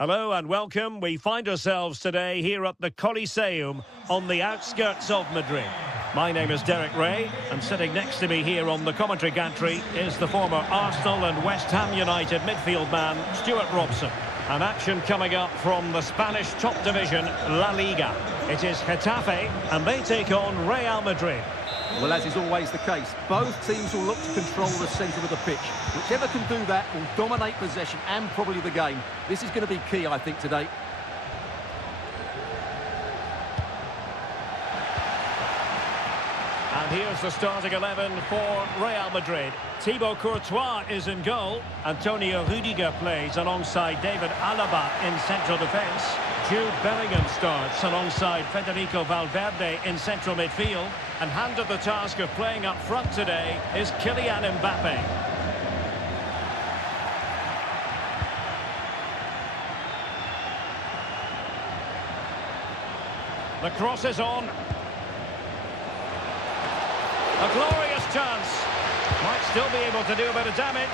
Hello and welcome. We find ourselves today here at the Coliseum on the outskirts of Madrid. My name is Derek Ray, and sitting next to me here on the commentary gantry is the former Arsenal and West Ham United midfield man, Stuart Robson. An action coming up from the Spanish top division, La Liga. It is GETAFE, and they take on Real Madrid. Well, as is always the case, both teams will look to control the centre of the pitch. Whichever can do that will dominate possession and probably the game. This is going to be key, I think, today. And here's the starting 11 for Real Madrid. Thibaut Courtois is in goal. Antonio Rudiger plays alongside David Alaba in central defence. Jude Bellingham starts alongside Federico Valverde in central midfield. And handed the task of playing up front today is Kylian Mbappe. The cross is on. A glorious chance. Might still be able to do a bit of damage.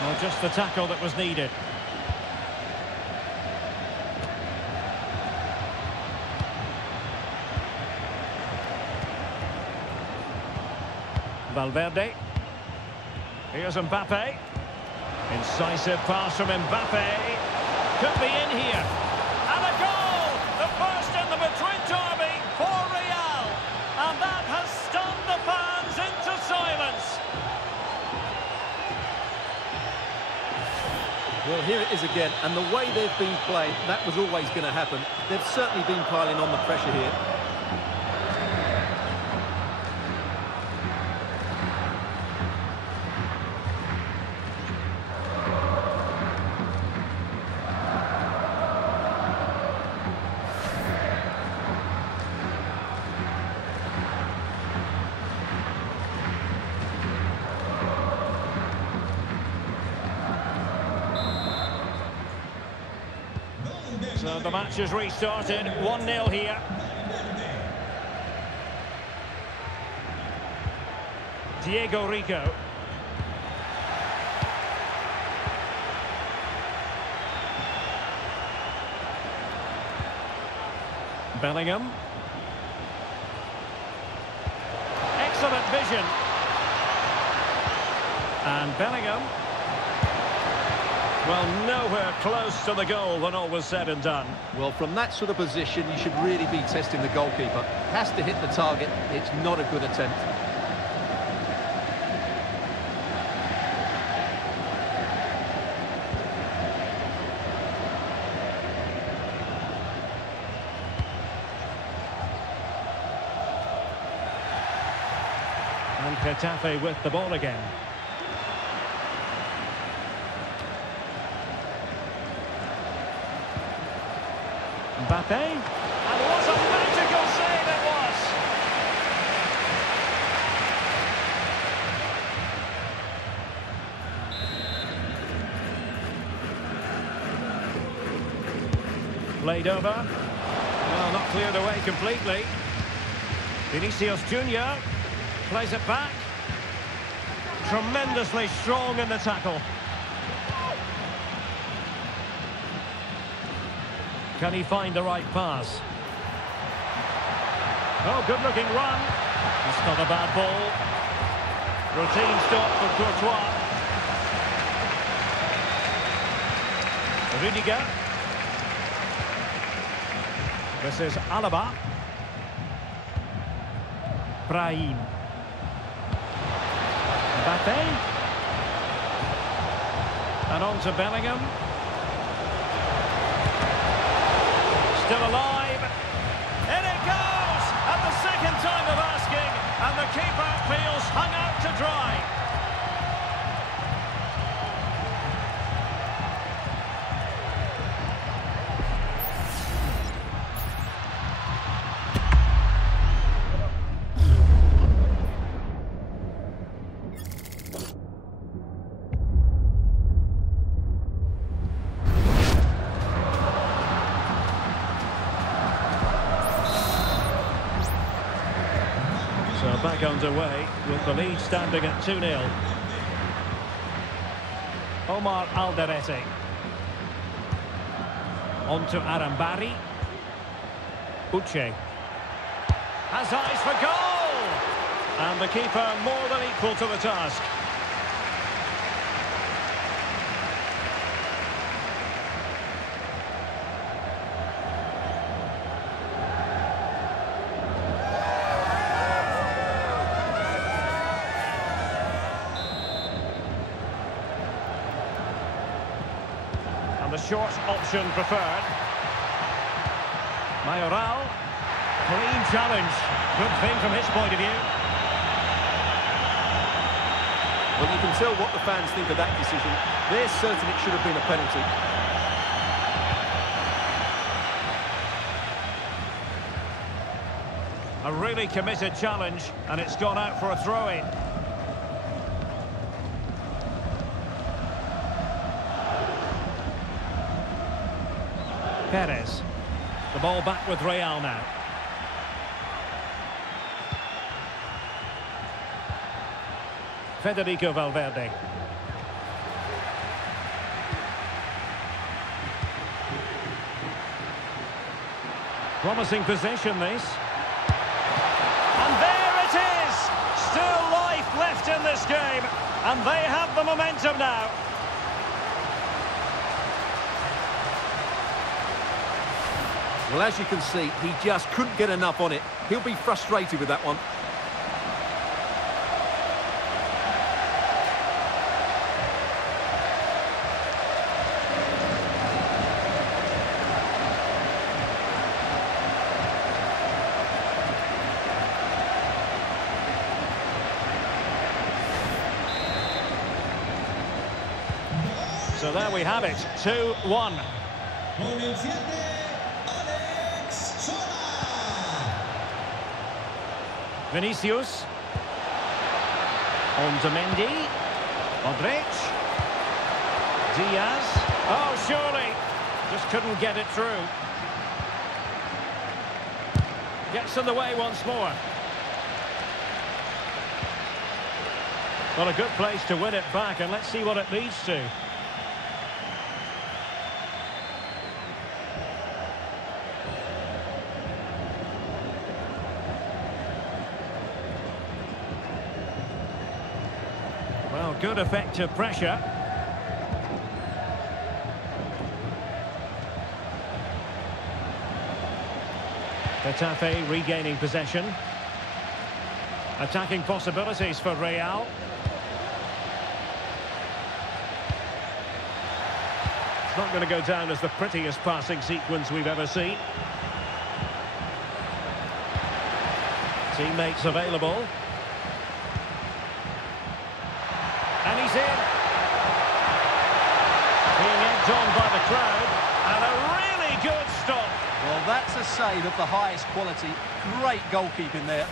Well, just the tackle that was needed. Valverde. Here's Mbappe. Incisive pass from Mbappe. Could be in here. And a goal! The first in the Madrid derby for Real. And that has stunned the fans into silence. Well, here it is again, and the way they've been playing, that was always going to happen. They've certainly been piling on the pressure here. So the match has restarted, 1-0 here. Diego Rico. Bellingham. Excellent vision. And Bellingham. Well, nowhere close to the goal when all was said and done. Well, from that sort of position, you should really be testing the goalkeeper. Has to hit the target. It's not a good attempt. And GETAFE with the ball again. Mbappe, and what a magical save it was! Played over, well, not cleared away completely. Vinicius Junior plays it back. Tremendously strong in the tackle. Can he find the right pass? Oh, good-looking run. It's not a bad ball. Routine stop for Courtois. Rudiger. This is Alaba. Brahim. Mbappe. And on to Bellingham. Still alive. In it goes! At the second time of asking, and the keeper feels hung out to dry. So back underway. with the lead standing at 2-0. Omar Alderete. On to Arambari. Uche. Has eyes for goal! And the keeper more than equal to the task. The short option preferred. Mayoral. Clean challenge. Good thing from his point of view. Well, you can tell what the fans think of that decision. They're certain it should have been a penalty. A really committed challenge, and it's gone out for a throw-in. Perez. The ball back with Real now. Federico Valverde. Promising possession, this. And there it is! Still life left in this game. And they have the momentum now. Well, as you can see, he just couldn't get enough on it. He'll be frustrated with that one. So there we have it, 2-1. Vinicius. On to Mendy. Modric. Diaz. Oh, surely. Just couldn't get it through. Gets in the way once more. Well, a good place to win it back, and let's see what it leads to. Well, good effective pressure. GETAFE regaining possession. Attacking possibilities for Real. It's not going to go down as the prettiest passing sequence we've ever seen. Teammates available. And he's in. Being egged on by the crowd. And a really good stop. Well, that's a save of the highest quality. Great goalkeeping there.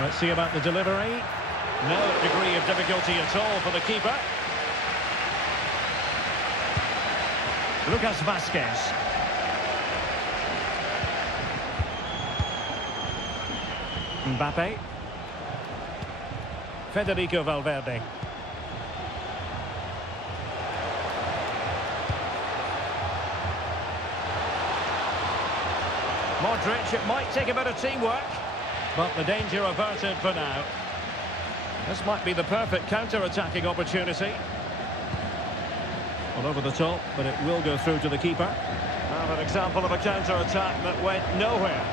Let's see about the delivery. No degree of difficulty at all for the keeper. Lucas Vazquez. Mbappe. Federico Valverde. Modric, it might take a bit of teamwork. But the danger averted for now. This might be the perfect counter-attacking opportunity. Well, over the top, but it will go through to the keeper. An example of a counter-attack that went nowhere.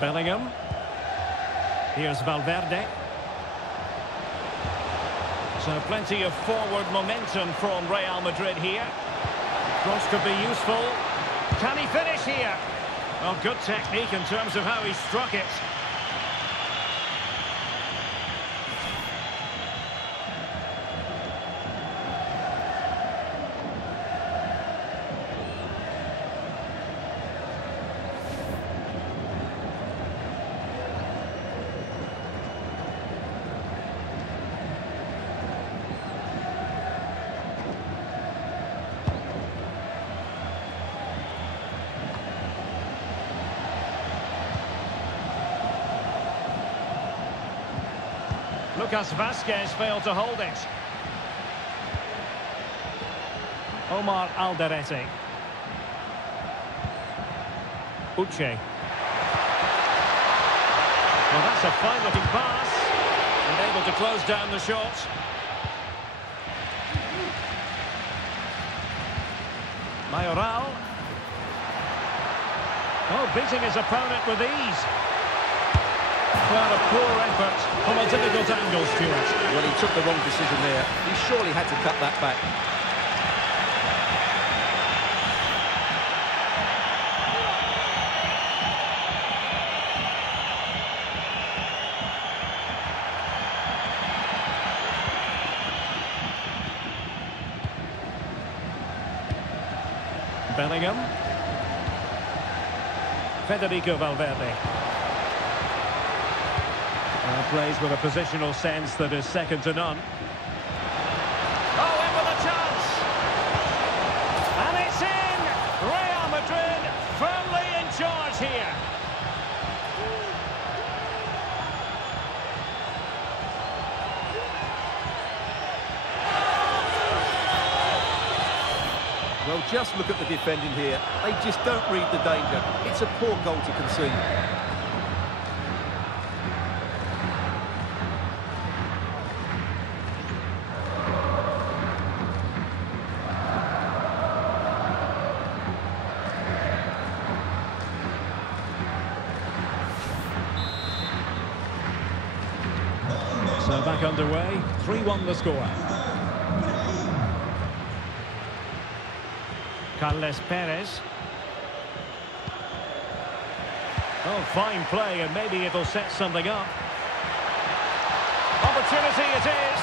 Bellingham. Here's Valverde. So plenty of forward momentum from Real Madrid here. Cross could be useful. Can he finish here? Well, good technique in terms of how he struck it. Lucas Vazquez failed to hold it. Omar Alderete. Uche. Well, that's a fine-looking pass. And able to close down the shot. Mayoral. Oh, beating his opponent with ease. Well, a poor effort from a difficult angle, Stuart. Well, he took the wrong decision there. He surely had to cut that back. Bellingham. Federico Valverde. Plays with a positional sense that is second to none. Oh, in with a chance! And it's in! Real Madrid firmly in charge here. Well, just look at the defending here. They just don't read the danger. It's a poor goal to concede. So back underway, 3-1 the score. Carles Perez. Oh, fine play, and maybe it'll set something up. Opportunity it is.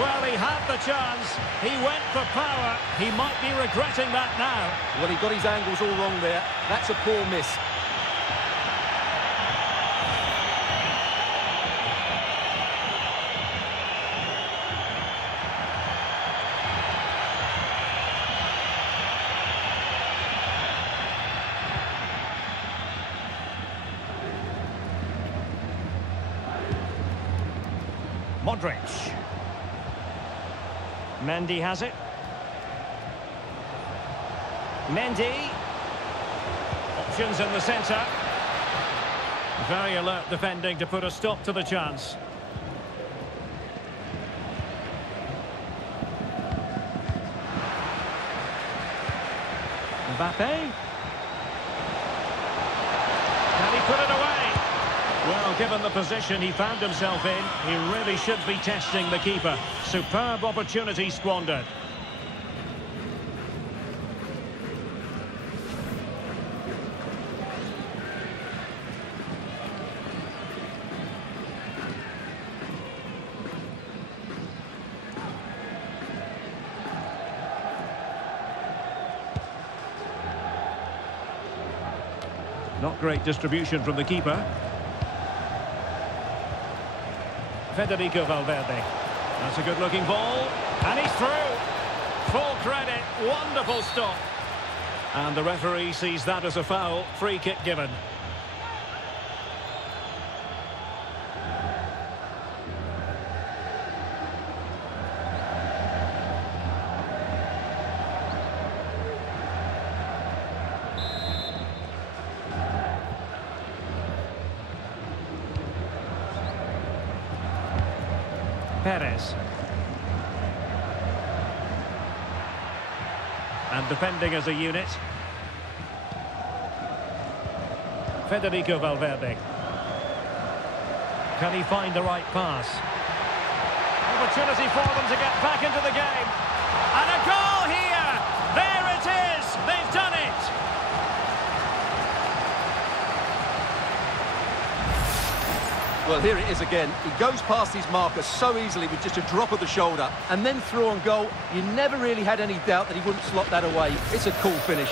Well, he had the chance. He went for power. He might be regretting that now. Well, he got his angles all wrong there. That's a poor miss. Modric. Mendy has it. Mendy. Options in the centre. Very alert defending to put a stop to the chance. Mbappe. Can he put it away? Well, given the position he found himself in, he really should be testing the keeper. Superb opportunity squandered. Not great distribution from the keeper. Federico Valverde. That's a good-looking ball. And he's through. Full credit. Wonderful stop. And the referee sees that as a foul. Free kick given. Perez. And defending as a unit. Federico Valverde. Can he find the right pass? Opportunity for them to get back into the game. And a goal here! There it is! They've done it! Well, here it is again. He goes past his marker so easily with just a drop of the shoulder. And then through on goal, you never really had any doubt that he wouldn't slot that away. It's a cool finish.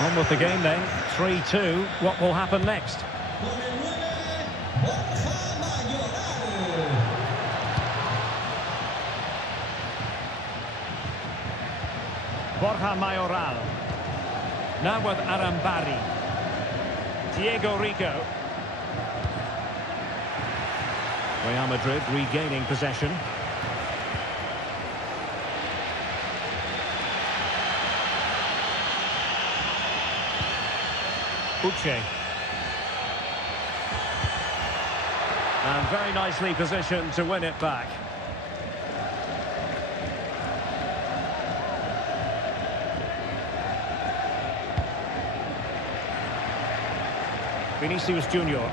On with the game then. 3-2. What will happen next? Borja Mayoral. Now with Arambari. Diego Rico. Real Madrid regaining possession. Uche. And very nicely positioned to win it back. Vinicius Junior.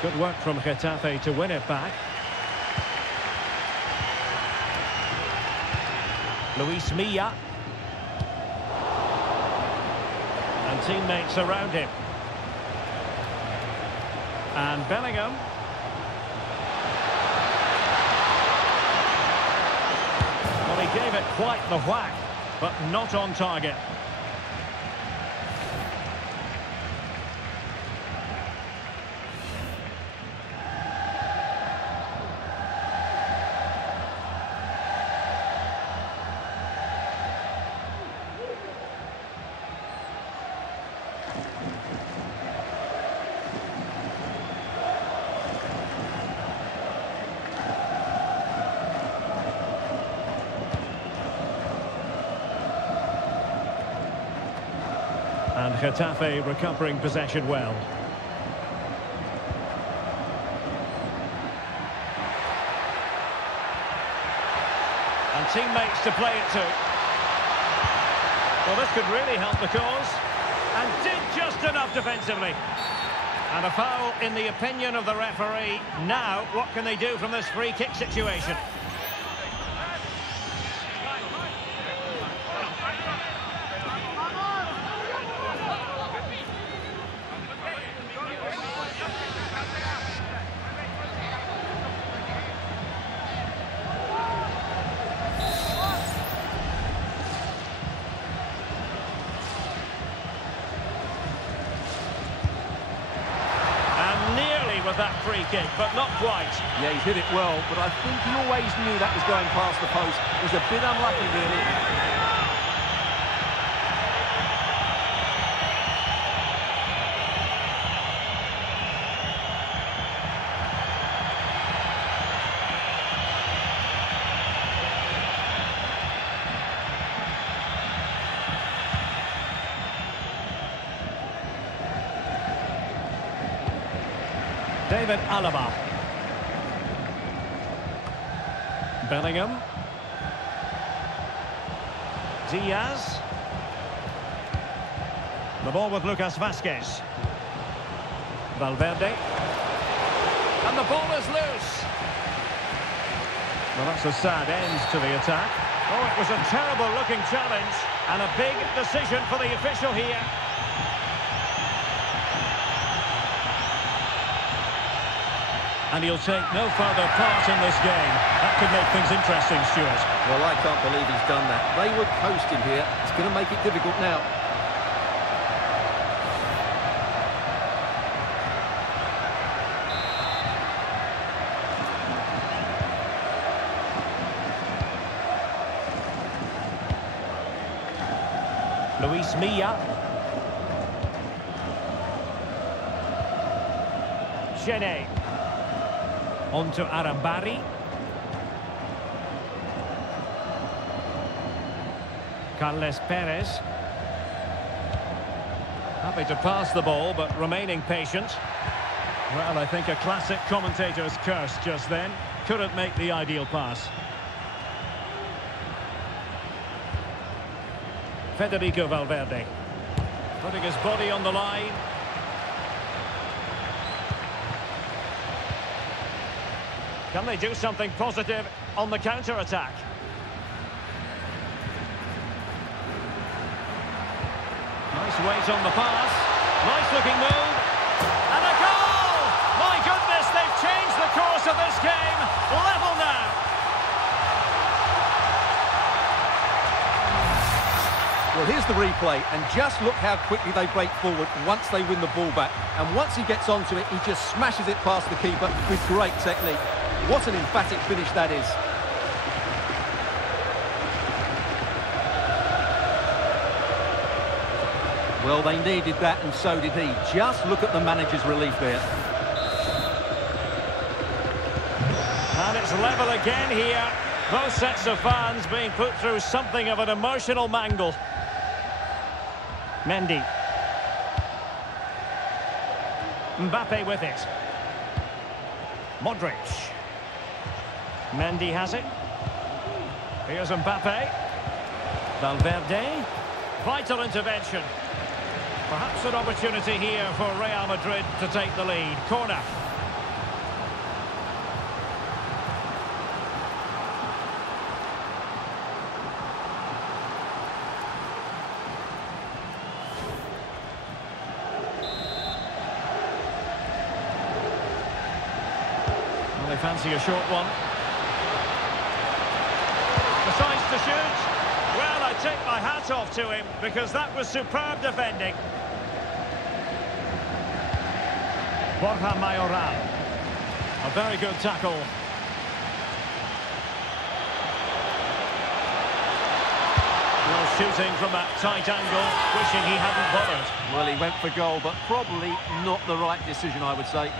Good work from Getafe to win it back. Luis Milla. And teammates around him. And Bellingham. Well, he gave it quite the whack, but not on target. And Getafe recovering possession well. And teammates to play it to. Well, this could really help the cause. And did just enough defensively. And a foul in the opinion of the referee. Now, what can they do from this free kick situation? That free kick, but not quite. Yeah, he's hit it well, but I think he always knew that was going past the post. It was a bit unlucky, really. David Alaba. Bellingham. Diaz. The ball with Lucas Vazquez. Valverde. And the ball is loose. Well, that's a sad end to the attack. Oh, it was a terrible-looking challenge. And a big decision for the official here. And he'll take no further part in this game. That could make things interesting, Stuart. Well, I can't believe he's done that. They were coasting here. It's going to make it difficult now. Luis Milla. Chenet. On to Arambari. Carles Perez. Happy to pass the ball, but remaining patient. Well, I think a classic commentator's curse just then. Couldn't make the ideal pass. Federico Valverde. Putting his body on the line. Can they do something positive on the counter-attack? Nice weight on the pass. Nice-looking move. And a goal! My goodness, they've changed the course of this game. Level now. Well, here's the replay, and just look how quickly they break forward once they win the ball back. And once he gets onto it, he just smashes it past the keeper with great technique. What an emphatic finish that is. Well, they needed that, and so did he. Just look at the manager's relief there. And it's level again here. Both sets of fans being put through something of an emotional mangle. Mendy. Mbappe with it. Modric. Mendy has it. Here's Mbappe. Valverde. Vital intervention. Perhaps an opportunity here for Real Madrid to take the lead. Corner. Well, they fancy a short one. Decides to shoot. Well, I take my hat off to him because that was superb defending. Borja Mayoral. A very good tackle. Well, shooting from that tight angle, wishing he hadn't bothered. Well, he went for goal, but probably not the right decision, I would say.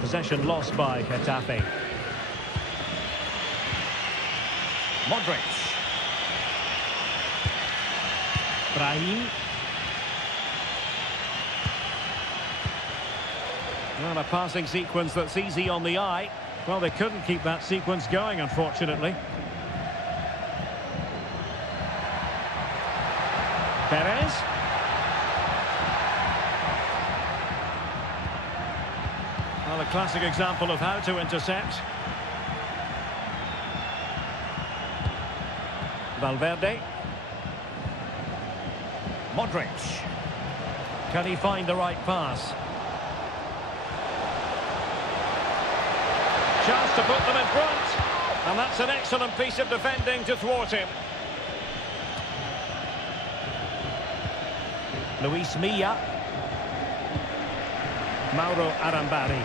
Possession lost by GETAFE. Modric. Brahim. Well, a passing sequence that's easy on the eye. Well, they couldn't keep that sequence going, unfortunately. Perez. Well, a classic example of how to intercept. Valverde. Modric. Can he find the right pass? Chance to put them in front. And that's an excellent piece of defending to thwart him. Luis Milla. Mauro Arambari.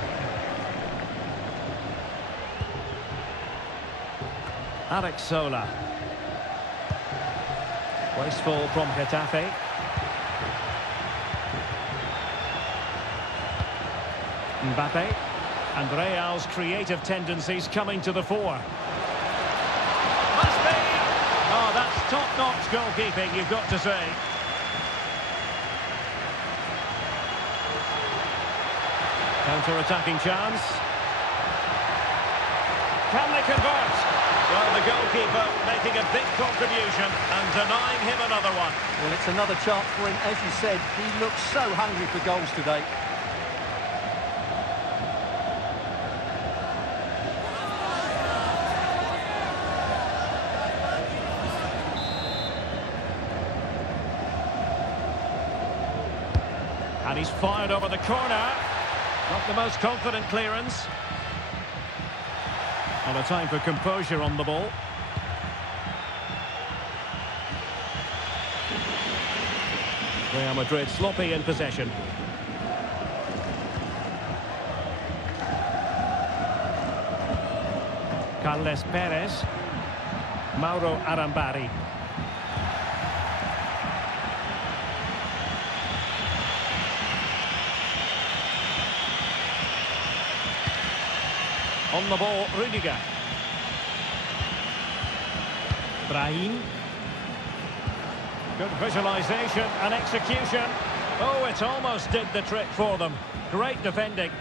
Alex Sola. Wasteful from GETAFE. Mbappe. And Real's creative tendencies coming to the fore. Must be! Oh, that's top-notch goalkeeping, you've got to say. Counter-attacking chance. Can they convert? Well, the goalkeeper making a big contribution and denying him another one. Well, it's another chance for him. As you said, he looks so hungry for goals today. And he's fired over the corner. Not the most confident clearance. And a time for composure on the ball. Real Madrid sloppy in possession. Carles Perez. Mauro Arambari. On the ball, Liga. Brahim. Good visualisation and execution. Oh, it almost did the trick for them. Great defending.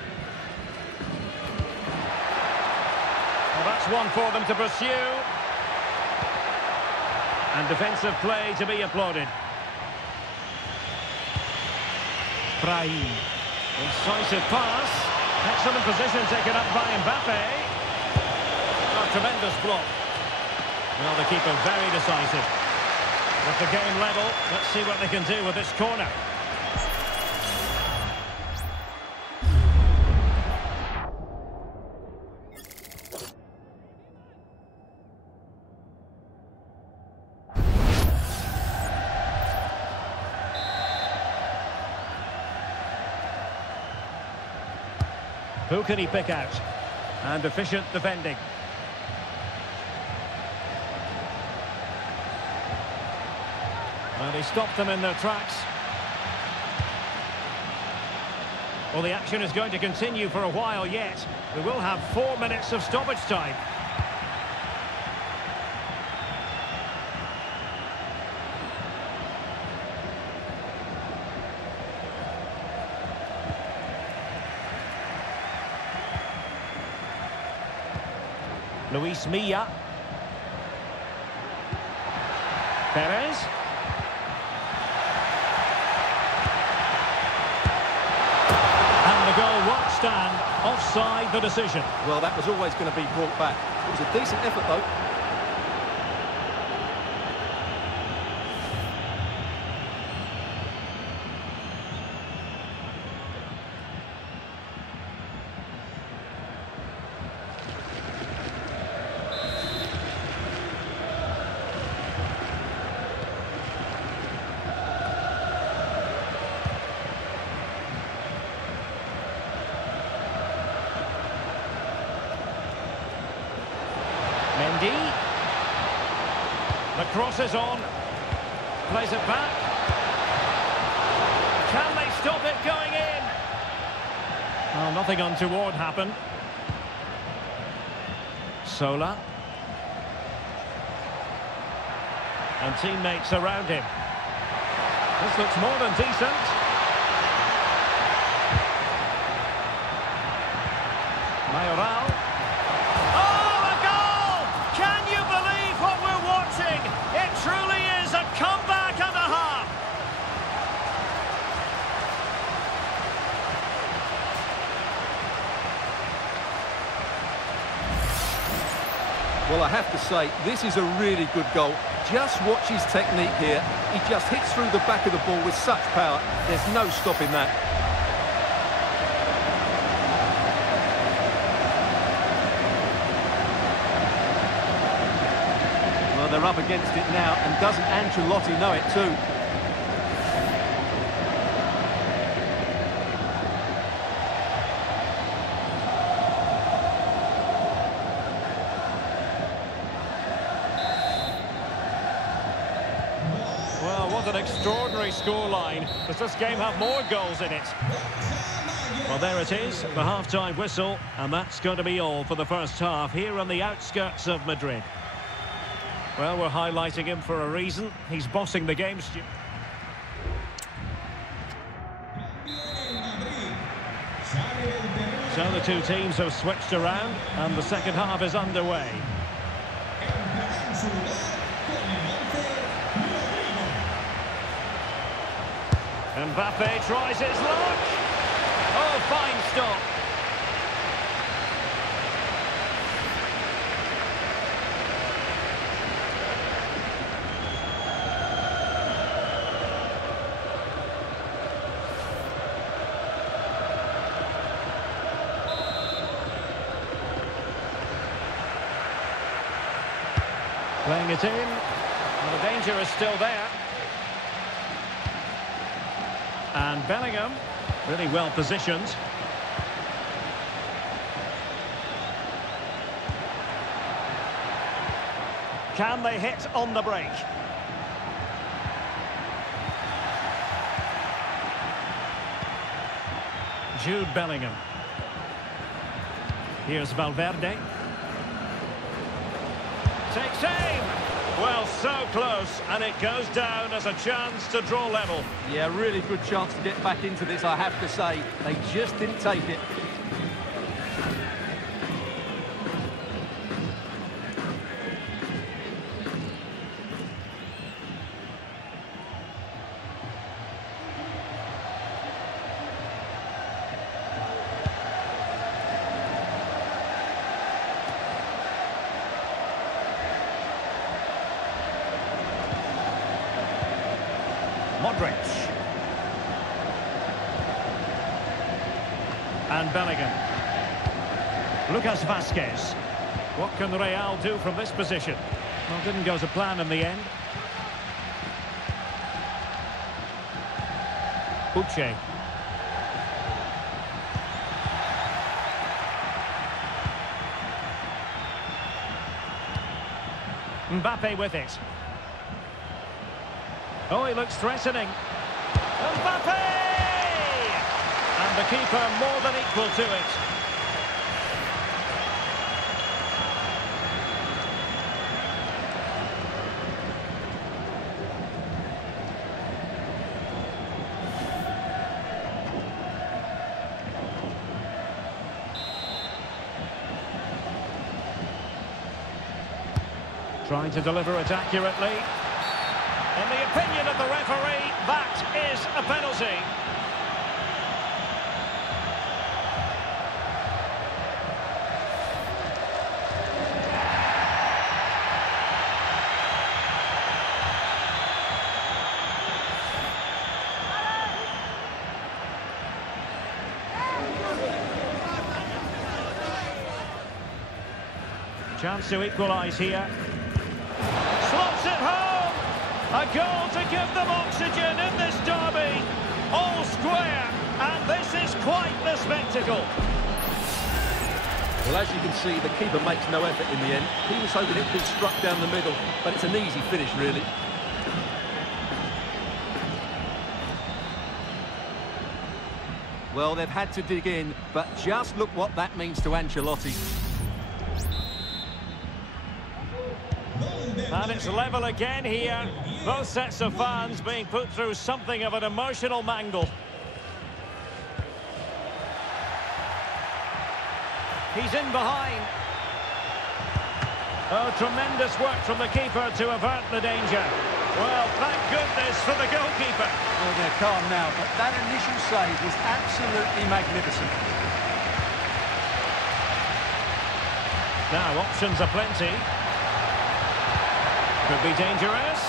Well, that's one for them to pursue. And defensive play to be applauded. Brahim. Incisive pass. Excellent position taken up by Mbappe. Oh, tremendous block. Well, the keeper very decisive. With the game level, let's see what they can do with this corner. Who can he pick out? And efficient defending. And he stopped them in their tracks. Well, the action is going to continue for a while yet. We will have 4 minutes of stoppage time. Luis Milla. Perez. And the goal won't stand. Offside the decision. Well, that was always going to be brought back. It was a decent effort, though. Mendy. The cross is on. Plays it back. Can they stop it going in? Well, nothing untoward happened. Sola. And teammates around him. This looks more than decent. Mayoral. Truly is a comeback and a half. Well, I have to say, this is a really good goal. Just watch his technique here. He just hits through the back of the ball with such power. There's no stopping that. Well, they're up against it now, and doesn't Ancelotti know it too? Well, what an extraordinary scoreline. Does this game have more goals in it? Well, there it is, the half-time whistle, and that's going to be all for the first half here on the outskirts of Madrid. Well, we're highlighting him for a reason. He's bossing the game. So the two teams have switched around, and the second half is underway. Mbappe tries his luck. Oh, fine stop. Playing it in. Well, the danger is still there. And Bellingham, really well positioned. Can they hit on the break? Jude Bellingham. Here's Valverde. Takes aim. Well, so close, and it goes down as a chance to draw level. Yeah, really good chance to get back into this, I have to say. They just didn't take it. Modric. And Bellingham. Lucas Vazquez. What can Real do from this position? Well, didn't go to plan in the end. Uche. Mbappe with it. Oh, he looks threatening. Mbappe! And the keeper more than equal to it. Trying to deliver it accurately. In the opinion of the referee, that is a penalty. Chance to equalise here. Slots it home! A goal to give them oxygen in this derby. All square, and this is quite the spectacle. Well, as you can see, the keeper makes no effort in the end. He was hoping it could be struck down the middle, but it's an easy finish, really. Well, they've had to dig in, but just look what that means to Ancelotti. And it's level again here. Both sets of fans being put through something of an emotional mangle. He's in behind. Oh, tremendous work from the keeper to avert the danger. Well, thank goodness for the goalkeeper. Well, they're calm now, but that initial save was absolutely magnificent. Now, options are plenty. Could be dangerous.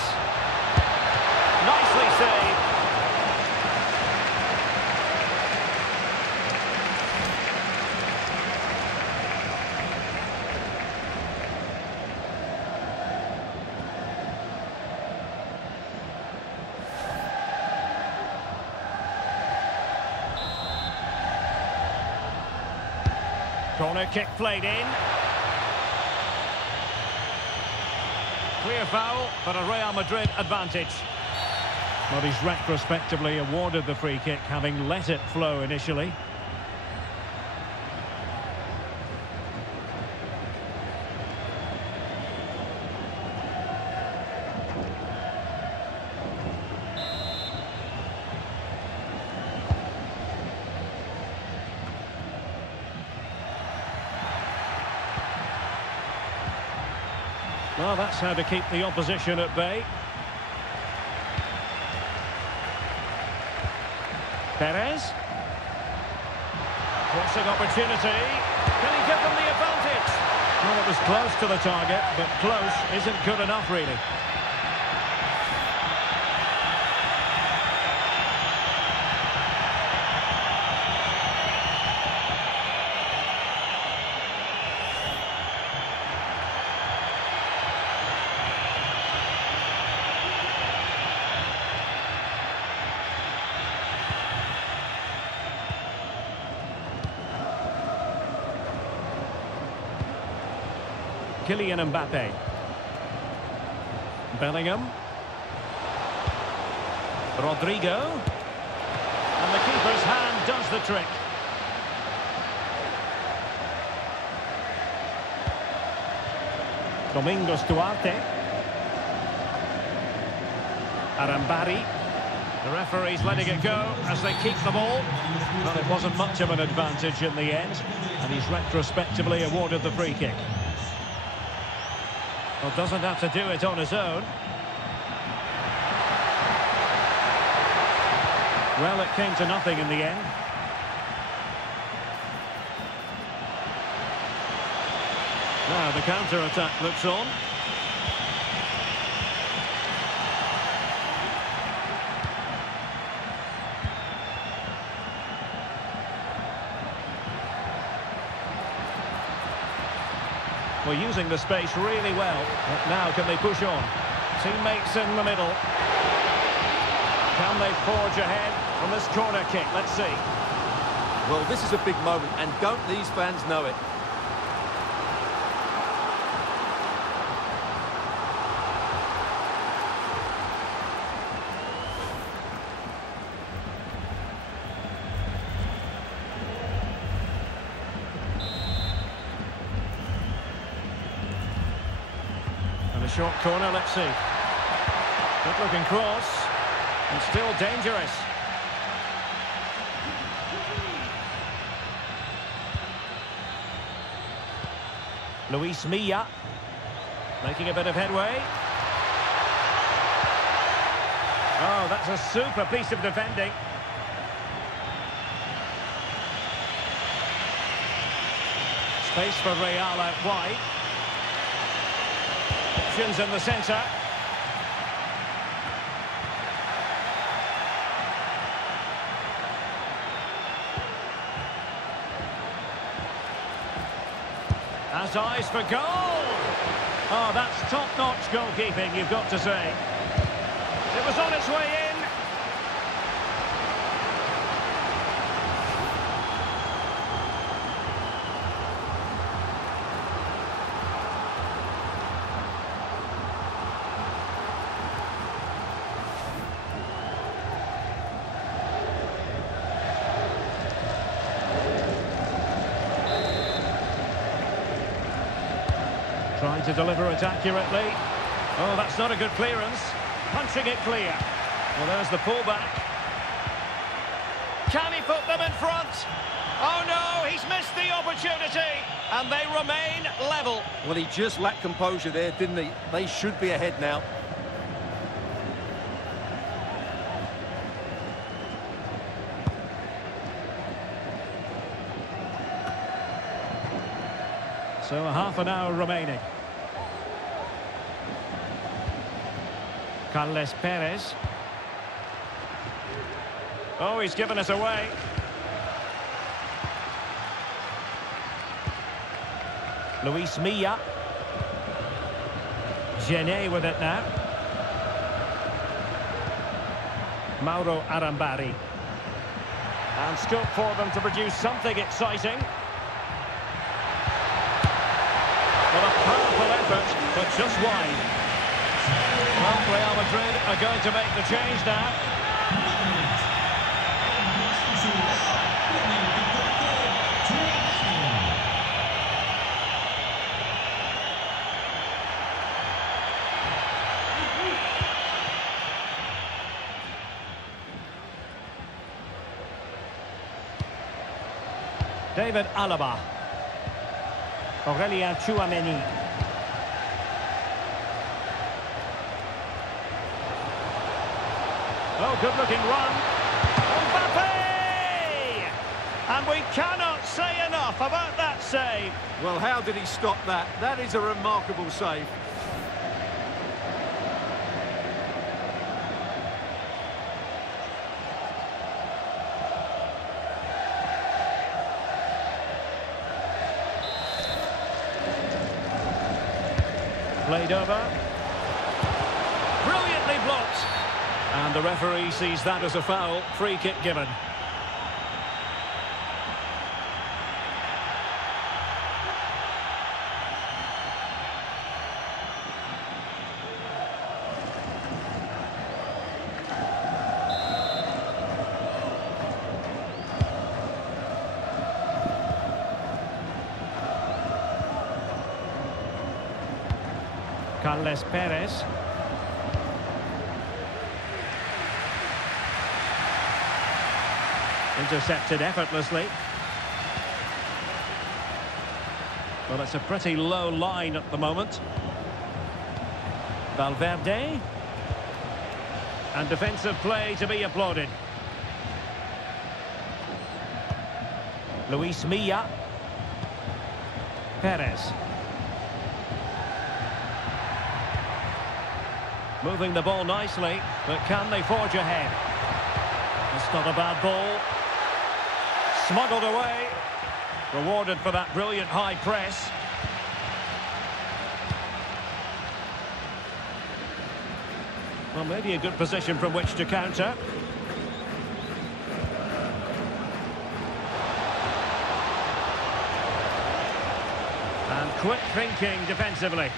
Nicely saved. Corner kick played in. Clear foul, but a Real Madrid advantage. Well, he's retrospectively awarded the free kick, having let it flow initially. Well, that's how to keep the opposition at bay. Perez. Crossing opportunity. Can he give them the advantage? Well, it was close to the target, but close isn't good enough, really. Kylian Mbappe. Bellingham. Rodrigo. And the keeper's hand does the trick. Domingos Duarte. Arambari. The referee's letting it go as they keep the ball. Well, it wasn't much of an advantage in the end, and he's retrospectively awarded the free kick. Well, doesn't have to do it on his own. Well, it came to nothing in the end. Now the counter-attack looks on. Well, using the space really well. But now can they push on? Teammates in the middle. Can they forge ahead from this corner kick? Let's see. Well, this is a big moment, and don't these fans know it? And a short corner, let's see. Good looking cross. And still dangerous. Luis Milla. Making a bit of headway. Oh, that's a super piece of defending. Space for Real out wide. Options in the centre. Has eyes for goal. Oh, that's top-notch goalkeeping, you've got to say. It was on its way in. Trying to deliver it accurately. Oh, that's not a good clearance. Punching it clear. Well, there's the pullback. Can he put them in front? Oh, no, he's missed the opportunity. And they remain level. Well, he just lacked composure there, didn't he? They should be ahead now. So a half an hour remaining. Carles Perez. Oh, he's given us away. Luis Milla. Genet with it now. Mauro Arambari. And scope for them to produce something exciting. Well, a powerful effort, but just wide. Well, Real Madrid are going to make the change now. David Alaba. Aurelien Tchouameni. Oh, good-looking run. Mbappe! And we cannot say enough about that save. Well, how did he stop that? That is a remarkable save. Played over. Brilliantly blocked. And the referee sees that as a foul. Free kick given. Carles Perez. Intercepted effortlessly. Well, it's a pretty low line at the moment. Valverde. And defensive play to be applauded. Luis Milla. Perez. Moving the ball nicely, but can they forge ahead? It's not a bad ball. Smuggled away. Rewarded for that brilliant high press. Well, maybe a good position from which to counter. And quick thinking defensively.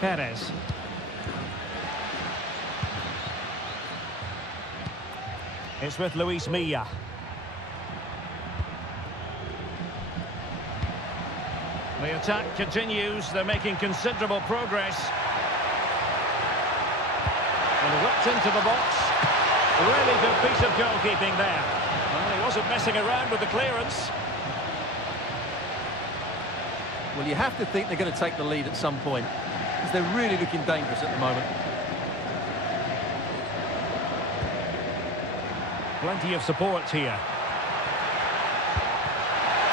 Perez. It's with Luis Milla. The attack continues. They're making considerable progress. And whipped into the box. A really good piece of goalkeeping there. Well, he wasn't messing around with the clearance. Well, you have to think they're going to take the lead at some point, because they're really looking dangerous at the moment. Plenty of support here.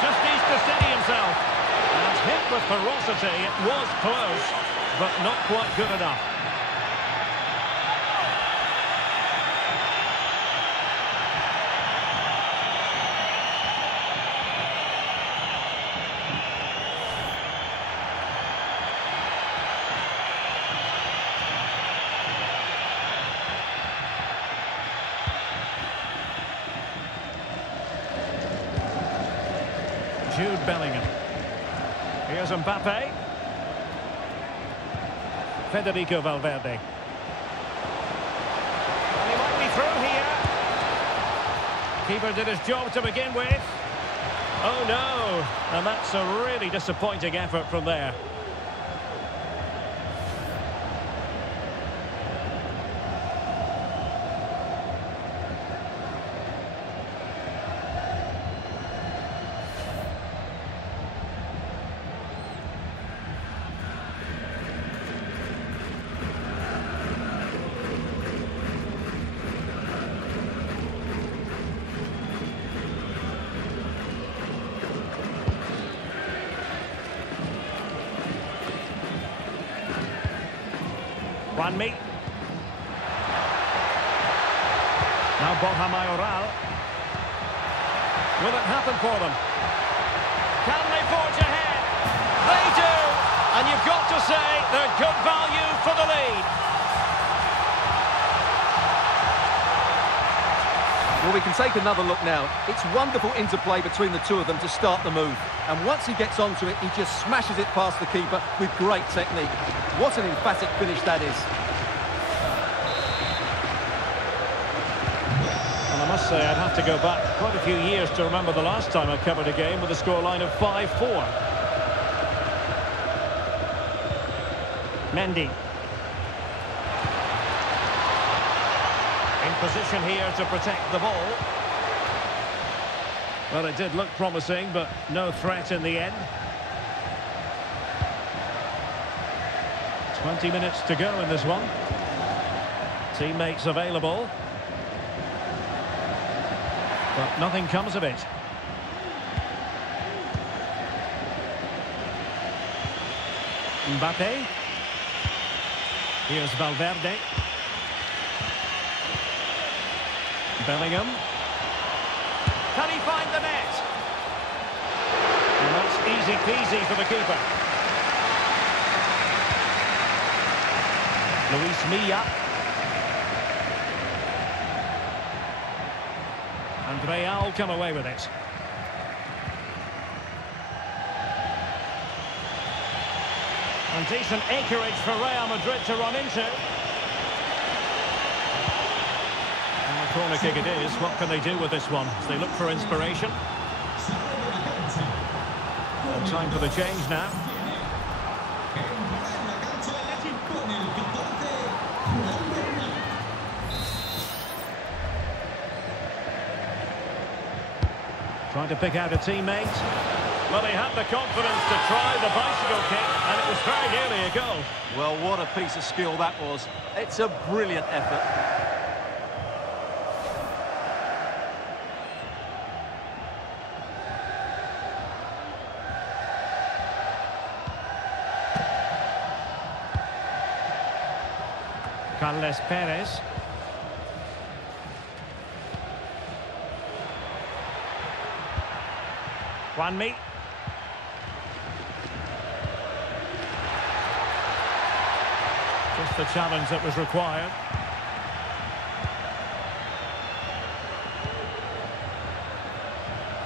Just needs to steady himself. And hit with ferocity. It was close, but not quite good enough. Jude Bellingham. Here's Mbappe. Federico Valverde. And he might be through here. Keeper did his job to begin with. Oh no! And that's a really disappointing effort from there. Juanmi. Now Borja Mayoral. Will it happen for them? Can they forge ahead? They do! And you've got to say they're good value for the lead. Well, we can take another look now. It's wonderful interplay between the two of them to start the move. And once he gets onto it, he just smashes it past the keeper with great technique. What an emphatic finish that is. Well, I must say I'd have to go back quite a few years to remember the last time I covered a game with a scoreline of 5-4. Mendy. In position here to protect the ball. Well, it did look promising, but no threat in the end. 20 minutes to go in this one. Teammates available. But nothing comes of it. Mbappe. Here's Valverde. Bellingham. Can he find the net? And that's easy peasy for the keeper. Luis Milla. And Real come away with it. And decent acreage for Real Madrid to run into. Corner kick it is. What can they do with this one? As they look for inspiration. And time for the change now. Trying to pick out a teammate. Well, he had the confidence to try the bicycle kick, and it was very nearly a goal. Well, what a piece of skill that was. It's a brilliant effort. Carles Perez. Juanmi. Just the challenge that was required.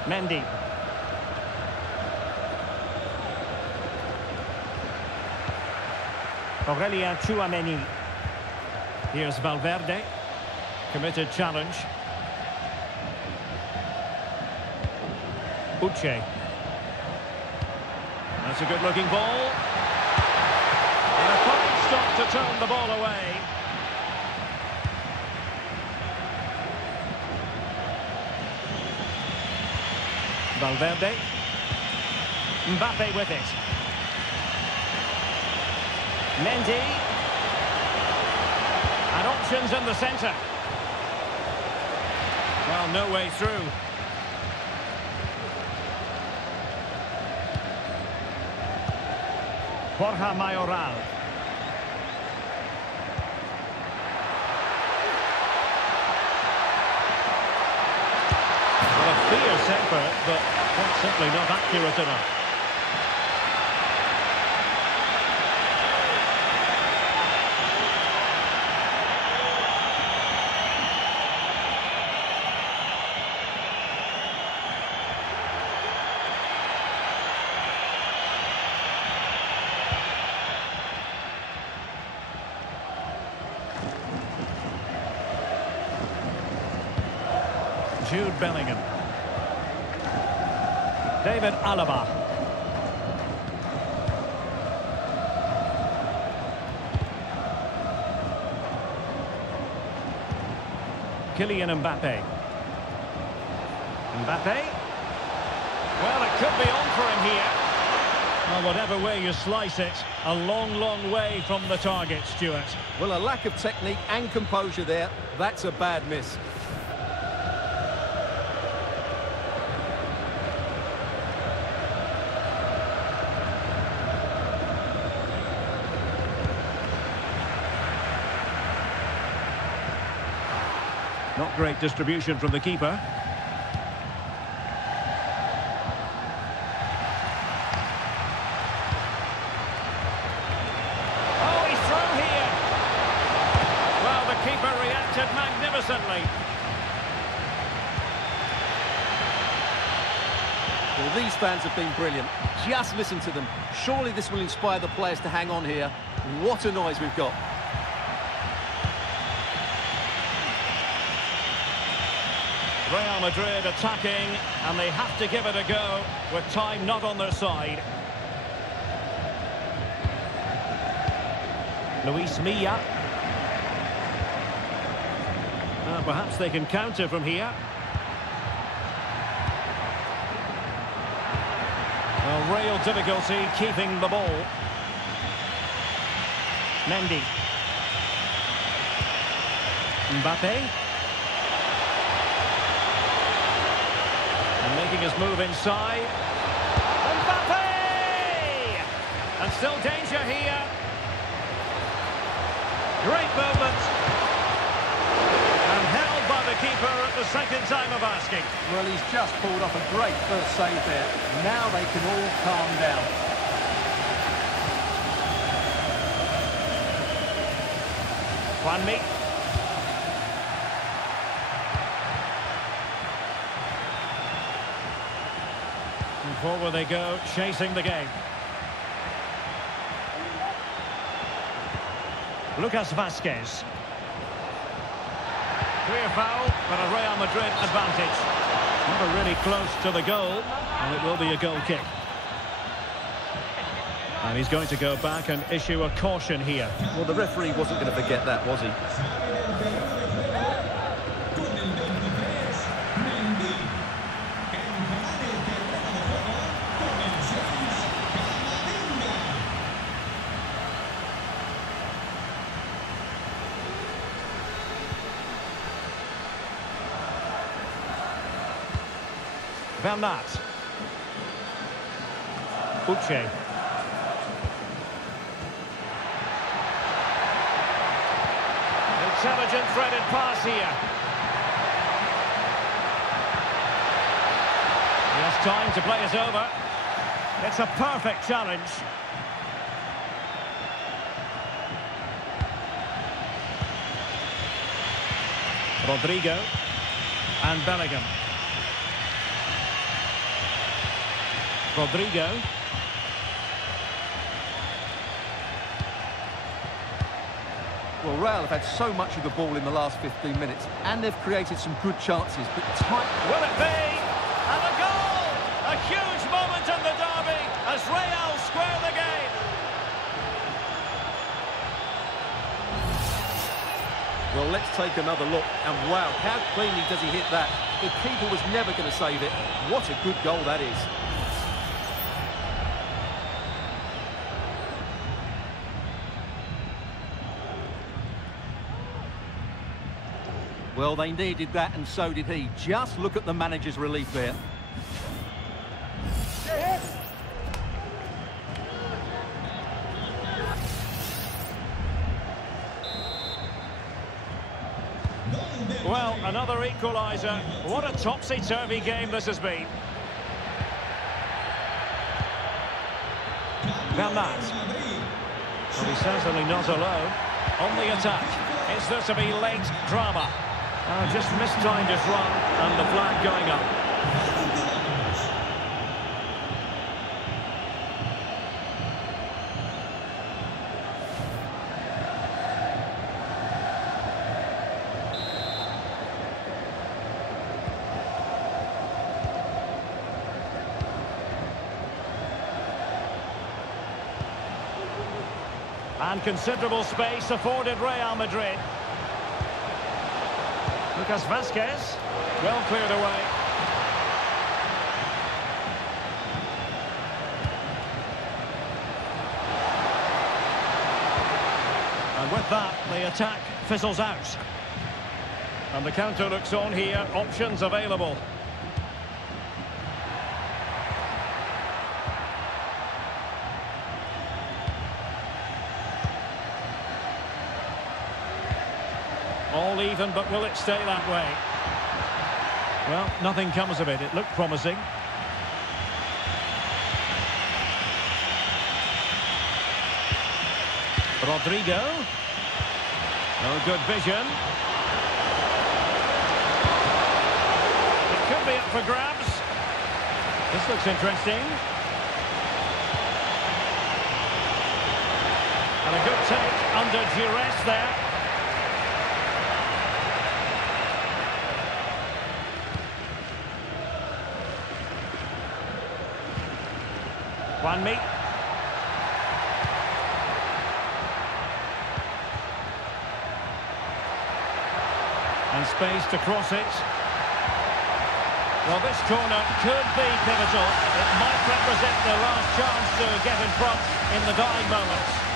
Mendy. Aurelien Tchouameni. Here's Valverde. Committed challenge. Uche. That's a good-looking ball. And a fine stop to turn the ball away. Valverde. Mbappe with it. Mendy. And options in the centre. Well, no way through. Borja Mayoral. Well, a fierce effort, but that's simply not accurate enough. Jude Bellingham. David Alaba. Kylian Mbappe. Mbappe. Well, it could be on for him here. Well, whatever way you slice it, a long, long way from the target, Stuart. Well, a lack of technique and composure there. That's a bad miss. Not great distribution from the keeper. Oh, he's through here. Well, the keeper reacted magnificently. Well, these fans have been brilliant. Just listen to them. Surely this will inspire the players to hang on here. What a noise we've got. Real Madrid attacking, and they have to give it a go with time not on their side. Luis Milla. Perhaps they can counter from here. Well, real difficulty keeping the ball. Mendy. Mbappe. Making his move inside. Mbappe! And still danger here. Great movement. And held by the keeper at the second time of asking. Well, he's just pulled off a great first save there. Now they can all calm down. Juanmi. Forward they go, chasing the game. Lucas Vazquez. Clear foul, but a Real Madrid advantage. Never really close to the goal, and it will be a goal kick. And he's going to go back and issue a caution here. Well, the referee wasn't going to forget that, was he? Van Aert. Uche. Intelligent threaded pass here. He has time to play it over. It's a perfect challenge. Rodrigo and Bellingham. Rodrigo. Well, Real have had so much of the ball in the last 15 minutes, and they've created some good chances, but tight... Will it be? And a goal! A huge moment in the derby as Real square the game. Well, let's take another look, and wow, how cleanly does he hit that? The keeper was never going to save it. What a good goal that is. Well, they needed that, and so did he. Just look at the manager's relief there. Well, another equaliser. What a topsy-turvy game this has been. Bernat. Well, he's certainly not alone. On the attack. Is there to be late drama? Just mistimed his run, and the flag going up. And considerable space afforded Real Madrid. Lucas Vazquez, well cleared away. And with that, the attack fizzles out. And the counter looks on here, options available. All even, but will it stay that way? Well, nothing comes of it. It looked promising. Rodrigo. No good vision. It could be up for grabs. This looks interesting. And a good take under duress there. Juanmi. And space to cross it. Well, this corner could be pivotal. It might represent the last chance to get in front in the dying moments.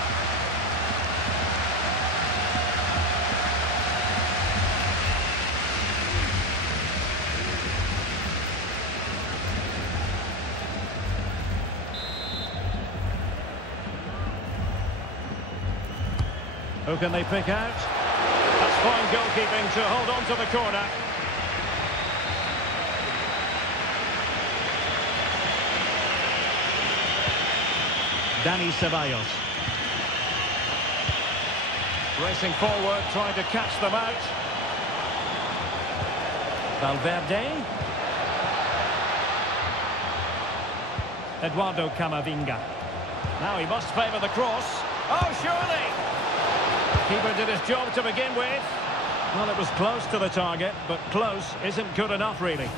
Who can they pick out? That's fine goalkeeping to hold on to the corner. Dani Ceballos. Racing forward, trying to catch them out. Valverde. Eduardo Camavinga. Now he must favour the cross. Oh, surely! Keeper did his job to begin with. Well, it was close to the target, but close isn't good enough, really.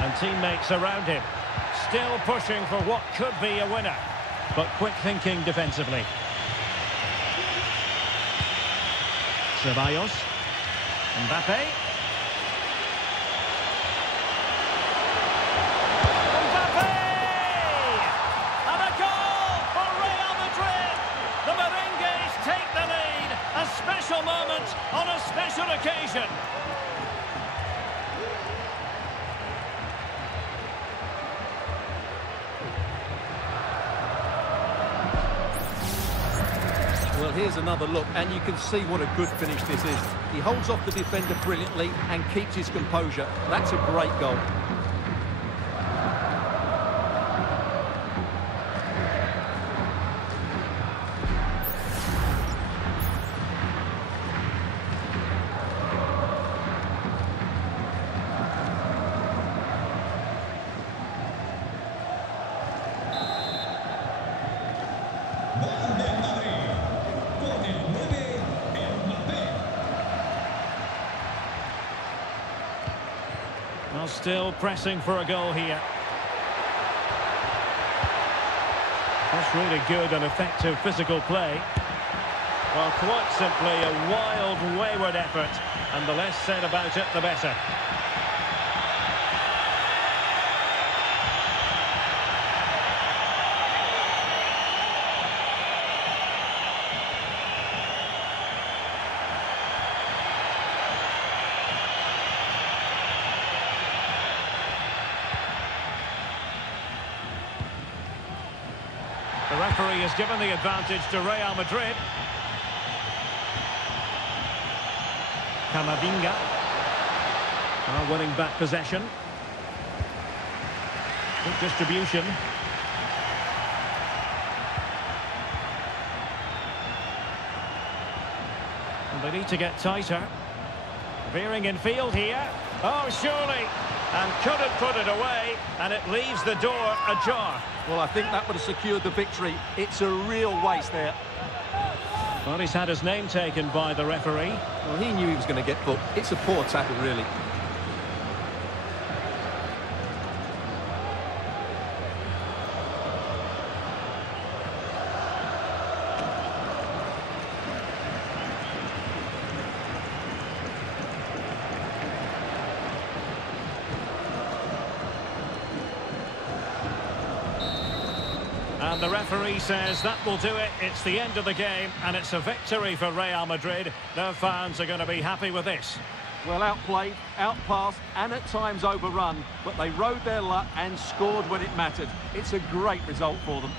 And teammates around him, still pushing for what could be a winner, but quick thinking defensively. Ceballos, Mbappe. Mbappe! And a goal for Real Madrid! The Merengues take the lead, a special moment on a special occasion. here's another look, and you can see what a good finish this is. He holds off the defender brilliantly and keeps his composure. That's a great goal. Well, still pressing for a goal here. That's really good and effective physical play. Well, quite simply a wild, wayward effort, and the less said about it, the better. The referee has given the advantage to Real Madrid. Camavinga are winning back possession. Good distribution. And they need to get tighter. Veering in field here. Oh, surely. And couldn't put it away, and it leaves the door ajar. Well, I think that would have secured the victory. It's a real waste there. Well, he's had his name taken by the referee. Well, he knew he was going to get booked. It's a poor tackle, really. And the referee says that will do it. It's the end of the game, and it's a victory for Real Madrid. Their fans are going to be happy with this. Well, outplayed, outpassed, and at times overrun, but they rode their luck and scored when it mattered. It's a great result for them.